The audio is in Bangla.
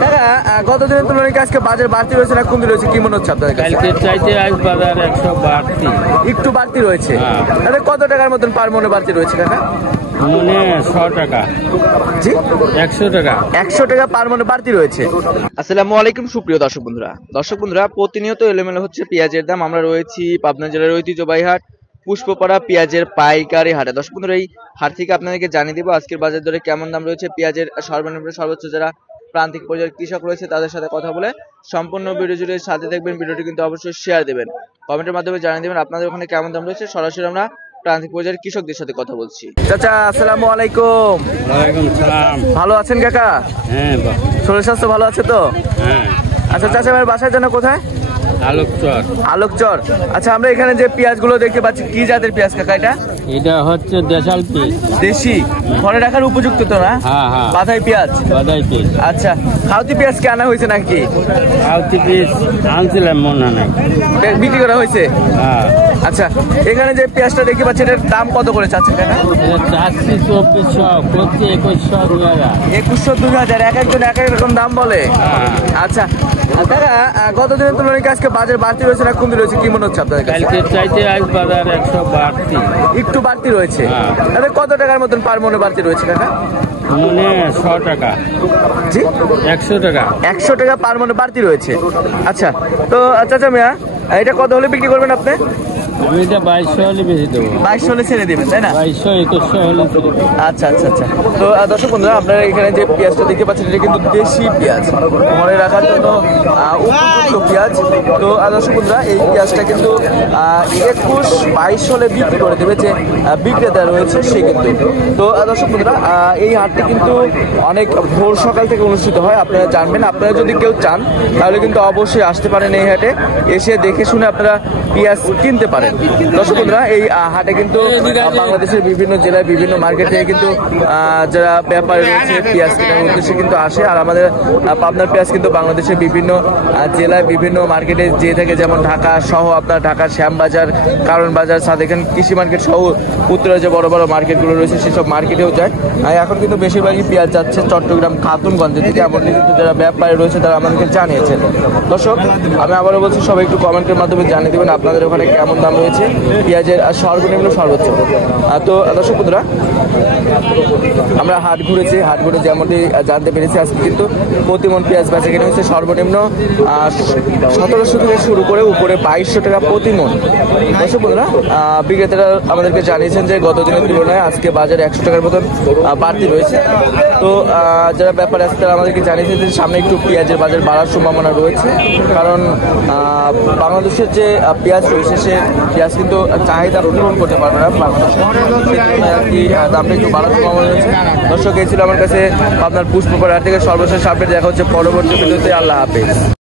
দাদা গত দিনের তুলনায় আজকে বাজার বাড়তি রয়েছে না কমতি রয়েছে কি মনে হচ্ছে আপনাদের কাছে? কালকে চাইতে আজ বাজার 100 বাড়তি, একটু বাড়তি রয়েছে। তাহলে কত টাকার মতন পার মনে বাড়তি রয়েছে কাকা? মনে 100 টাকা। জি 100 টাকা। 100 টাকা পার মনে বাড়তি রয়েছে। আসসালামু আলাইকুম সুপ্রিয় দর্শক বন্ধুরা, প্রতিনিয়ত এলোমেলো হচ্ছে পেঁয়াজের দাম। আমরা রয়েছি পাবনা জেলার ঐতিহ্যবাহী হাট পুষ্পপাড়া পেঁয়াজের পাইকারি হাটে। দর্শক বন্ধুরা, এই হাট থেকে আপনাদেরকে জানিয়ে দিব আজকের বাজার দরে কেমন দাম রয়েছে, পেঁয়াজের সর্বনিম্ন সর্বোচ্চ যারা প্রান্তিক পর্যায়ের কৃষক রয়েছে তাদের সাথে কথা বলে সম্পূর্ণ ভিডিও জুড়ে সাথে দেখবেন। ভিডিওটি কিন্তু অবশ্যই শেয়ার দেবেন, কমেন্টের মাধ্যমে জানিয়ে দেবেন আপনাদের ওখানে কেমন দাম রয়েছে। সরাসরি আমরা প্রান্তিক পর্যায়ের কৃষকদের সাথে কথা বলছি। চাচা আসসালামু আলাইকুম। ওয়ালাইকুম সালাম। ভালো আছেন কাকা? হ্যাঁ। শরীর স্বাস্থ্য ভালো আছে তো? হ্যাঁ। আচ্ছা চাচা, আমার বাসায় যেন কোথায়? আলোকচর। আচ্ছা, আমরা এখানে যে পেঁয়াজ গুলো দেখতে পাচ্ছি কি জাতের পেঁয়াজ কাকা এটা? এটা হচ্ছে দেশাল পিস। দেশি, ঘরে রাখার উপযুক্ত তো না? হ্যাঁ হ্যাঁ। বাধাই পেঁয়াজ। বাদাই পিস। আচ্ছা, খাওতি পেঁয়াজ কি আনা হয়েছে নাকি? খাওতি পিস আনছিলাম মনে নাই, বিক্রি করা হয়েছে। হ্যাঁ। আচ্ছা, এখানে যে পেঁয়াজটা দেখতে পাচ্ছি এটার দাম কত করে চাচ্ছেন কাকা? এটা 2400 করছে 2100 2000। 2100 2000 এক একজন এক এক রকম দাম বলে। আচ্ছা দাদা, গত দিনের তুলনায় আজকে বাজার বাড়তি রয়েছে না কমতি রয়েছে কি মনে হচ্ছে আপনাদের কাছে? কালকে চাইতে আজ বাজার 100 বাড়তি, একটু বাড়তি রয়েছে। তাহলে কত টাকার মতন পার মনে বাড়তি রয়েছে কাকা? মনে 100 টাকা। জি 100 টাকা। 100 টাকা পার মনে বাড়তি রয়েছে। আচ্ছা, তো চাচা মিয়া, এটা কত হলে বিক্রি করবেন আপনি? আমি এটা 2200 হলে বেশি দেবো। 2200 হলে ছেড়ে দেবেন তাই না? 2200 2100 হলে ছেড়ে দেবো। আচ্ছা আচ্ছা আচ্ছা। তো দর্শক বন্ধুরা, আপনারা এখানে যে পেঁয়াজটা দেখতে পাচ্ছেন এটা কিন্তু দেশি পেঁয়াজ, ঘরে রাখার জন্য উপযুক্ত পেঁয়াজ। তো দর্শক বন্ধুরা, এই পেঁয়াজটা কিন্তু 21-2200 হলে বিক্রি করে দেবে যে বিক্রেতা রয়েছে সে কিন্তু। তো দর্শক বন্ধুরা, এই হাটটি কিন্তু অনেক ভোর সকাল থেকে অনুষ্ঠিত হয়, আপনারা জানবেন। আপনারা যদি কেউ চান তাহলে কিন্তু অবশ্যই আসতে পারেন এই হাটে, এসে দেখে শুনে আপনারা পেঁয়াজ কিনতে পারেন। দর্শক বন্ধুরা, এই হাটে কিন্তু বাংলাদেশের বিভিন্ন জেলায় বিভিন্ন মার্কেট থেকে কিন্তু যারা ব্যাপারী রয়েছে পেঁয়াজ কেনার উদ্দেশ্যে কিন্তু আসে। আর আমাদের পাবনার পেঁয়াজ কিন্তু বাংলাদেশের বিভিন্ন জেলায় বিভিন্ন মার্কেটে যেয়ে থাকে, যেমন ঢাকা সহ আপনার ঢাকার শ্যামবাজার, কারণ বাজার, সাদেখান কৃষি মার্কেট সহ উত্তরে যে বড় বড় মার্কেটগুলো রয়েছে সেসব মার্কেটেও যায়। এখন কিন্তু বেশিরভাগই পেঁয়াজ যাচ্ছে চট্টগ্রাম খাতুনগঞ্জের দিকে, এমনকি কিন্তু যারা ব্যাপারী রয়েছে তারা আমাদেরকে জানিয়েছেন। দর্শক, আমি আবারও বলছি, সবাই একটু কমেন্টের মাধ্যমে জানিয়ে দেবেন আপনাদের ওখানে কেমন দাম রয়েছে পেঁয়াজের সর্বনিম্ন সর্বোচ্চ। তো দর্শক বন্ধুরা, আমরা হাট ঘুরেছি, হাট ঘুরে যেমনটি জানতে পেরেছি আজকে কিন্তু প্রতিমন পেঁয়াজ বেচা কেনা হচ্ছে সর্বনিম্ন 1700 থেকে শুরু করে উপরে 2200 টাকা প্রতিমন। দর্শক বন্ধুরা, বিক্রেতারা আমাদেরকে জানিয়েছেন যে গত দিনের তুলনায় আজকে বাজারে 100 টাকার মতন বাড়তি রয়েছে। তো যারা ব্যাপারে আছে তারা আমাদেরকে জানিয়েছেন যে সামনে একটু পেঁয়াজের বাজার বাড়ার সম্ভাবনা রয়েছে, কারণ বাংলাদেশের যে পেঁয়াজ রয়েছে সে পেঁয়াজ কিন্তু চাহিদা পূরণ করতে পারবে না বাংলাদেশের, আর কি দামটা একটু বাড়ার সম্ভাবনা রয়েছে। দর্শক, এই ছিল আমার কাছে আপনার পুষ্পপাড়া থেকে সর্বশেষ আপডেট। দেখা হচ্ছে পরবর্তী ভিডিওতে। আল্লাহ হাফেজ।